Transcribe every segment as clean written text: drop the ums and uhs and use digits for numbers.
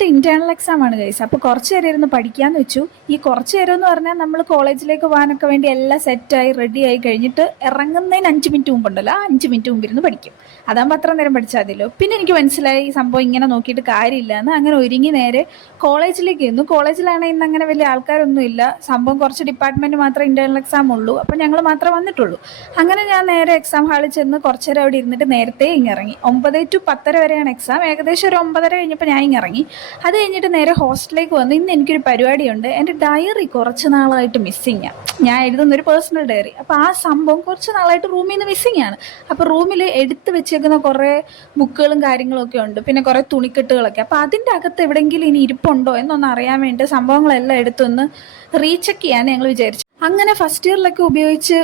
എൻ്റെ internal exam ആണ് guys. അപ്പോൾ കുറച്ച് നേരം ഇരുന്ന് പഠിക്കാന്ന് വെച്ചു. ഈ കുറച്ച് നേരം എന്ന് പറഞ്ഞാൽ നമ്മൾ കോളേജിലേക്ക് പോകാനൊക്കെ വേണ്ടി എല്ലാം സെറ്റായി റെഡി ആയി കഴിഞ്ഞിട്ട് ഇറങ്ങുന്നതിന് 5 മിനിറ്റ് മുമ്പുണ്ടല്ലോ, ആ 5 മിനിറ്റ് മുമ്പ് ഇരുന്ന് പഠിക്കും. അതാകുമ്പോൾ അത്ര നേരം പഠിച്ചാൽ മതിയല്ലോ. പിന്നെ എനിക്ക് മനസ്സിലായി ഈ സംഭവം ഇങ്ങനെ നോക്കിയിട്ട് കാര്യമില്ല എന്ന്. അങ്ങനെ ഒരുങ്ങി നേരെ കോളേജിലേക്ക് ഇരുന്നു. കോളേജിലാണെങ്കിൽ ഇന്ന് അങ്ങനെ വലിയ ആൾക്കാരൊന്നും ഇല്ല. സംഭവം കുറച്ച് ഡിപ്പാർട്ട്മെന്റ് മാത്രമേ ഇന്റേണൽ എക്സാം ഉള്ളൂ. അപ്പം ഞങ്ങൾ മാത്രമേ വന്നിട്ടുള്ളൂ. അങ്ങനെ ഞാൻ നേരെ എക്സാം ഹാളിൽ ചെന്ന് കുറച്ച് നേരം അവിടെ ഇരുന്നിട്ട് നേരത്തെ ഇറങ്ങി. 9 to 10 വരെയാണ് എക്സാം. ഏകദേശം ഒരു 9:30 കഴിഞ്ഞപ്പോൾ ഞാൻ ഇറങ്ങി. അത് കഴിഞ്ഞിട്ട് നേരെ ഹോസ്റ്റലിലേക്ക് വന്നു. ഇന്ന് എനിക്കൊരു പരിപാടിയുണ്ട്. എൻ്റെ ഡയറി കുറച്ച് നാളായിട്ട് മിസ്സിങ്ങാണ്. ഞാൻ എഴുതുന്നൊരു പേഴ്സണൽ ഡയറി. അപ്പോൾ ആ സംഭവം കുറച്ച് നാളായിട്ട് റൂമിൽ നിന്ന് മിസ്സിങ് ആണ്. അപ്പോൾ റൂമിൽ എടുത്ത് വെച്ചേക്കുന്ന കുറേ ബുക്കുകളും കാര്യങ്ങളൊക്കെ ഉണ്ട്, പിന്നെ കുറേ തുണിക്കെട്ടുകളൊക്കെ. അപ്പോൾ അതിൻ്റെ അകത്ത് എവിടെയെങ്കിലും ഇനി ഇരിപ്പുണ്ടോ എന്നൊന്ന് അറിയാൻ വേണ്ടി സംഭവങ്ങളെല്ലാം എടുത്തൊന്ന് റീചെക്ക് ചെയ്യാൻ ഞങ്ങൾ വിചാരിച്ചു. അങ്ങനെ ഫസ്റ്റ് ഇയറിലൊക്കെ ഉപയോഗിച്ച്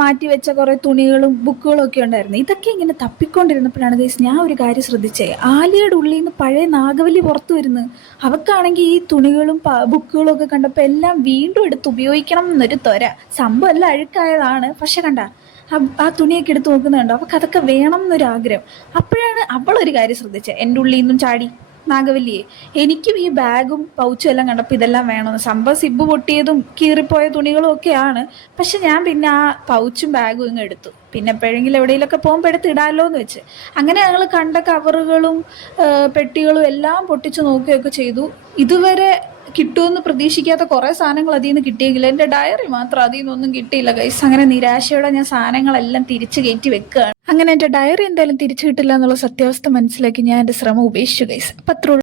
മാറ്റി വെച്ച കുറേ തുണികളും ബുക്കുകളും ഒക്കെ ഉണ്ടായിരുന്നു. ഇതൊക്കെ ഇങ്ങനെ തപ്പിക്കൊണ്ടിരുന്നപ്പോഴാണ് ഗൈസ് ഞാൻ ഒരു കാര്യം ശ്രദ്ധിച്ചേ. ആലിയുടെ ഉള്ളിൽ നിന്ന് പഴയ നാഗവല്ലി പുറത്തു വരുന്നു. അവക്കാണെങ്കിൽ ഈ തുണികളും ബുക്കുകളും ഒക്കെ കണ്ടപ്പോൾ എല്ലാം വീണ്ടും എടുത്ത് ഉപയോഗിക്കണം എന്നൊരു ത്വര. സംഭവം എല്ലാം അഴുക്കായതാണ്, പക്ഷെ കണ്ട ആ തുണിയൊക്കെ എടുത്ത് നോക്കുന്നുണ്ടോ, അവൾക്ക് അതൊക്കെ വേണം എന്നൊരാഗ്രഹം. അപ്പോഴാണ് അവളൊരു കാര്യം ശ്രദ്ധിച്ചത്. എൻ്റെ ഉള്ളിൽ നിന്നും ചാടി നാഗവല്ലിയെ. എനിക്കും ഈ ബാഗും പൗച്ചും എല്ലാം കണ്ടപ്പോൾ ഇതെല്ലാം വേണമെന്ന്. സംഭവം സിബ് പൊട്ടിയതും കീറിപ്പോയ തുണികളും ഒക്കെയാണ്. പക്ഷെ ഞാൻ പിന്നെ ആ പൗച്ചും ബാഗും ഇങ്ങ് എടുത്തു. പിന്നെ എപ്പോഴെങ്കിലും എവിടെയെങ്കിലുമൊക്കെ പോകുമ്പോൾ എടുത്ത് ഇടാമല്ലോ എന്ന് വെച്ച് അങ്ങനെ ഞങ്ങൾ കണ്ട കവറുകളും പെട്ടികളും എല്ലാം പൊട്ടിച്ച് നോക്കുകയൊക്കെ ചെയ്തു. ഇതുവരെ കിട്ടുമെന്ന് പ്രതീക്ഷിക്കാത്ത കുറേ സാധനങ്ങൾ അതിൽ നിന്ന് കിട്ടിയെങ്കിൽ എൻ്റെ ഡയറി മാത്രം അതിൽ നിന്നൊന്നും കിട്ടിയില്ല ഗൈസ്. അങ്ങനെ നിരാശയോടെ ഞാൻ സാധനങ്ങളെല്ലാം തിരിച്ച് കയറ്റി വെക്കുകയാണ്. അങ്ങനെ എൻ്റെ ഡയറി എന്തായാലും തിരിച്ചു കിട്ടില്ല എന്നുള്ള സത്യാവസ്ഥ മനസ്സിലാക്കി ഞാൻ എൻ്റെ ശ്രമം ഉപേക്ഷിച്ചു ഗൈസ്. അപ്പം അത്രേ ഉള്ളൂ.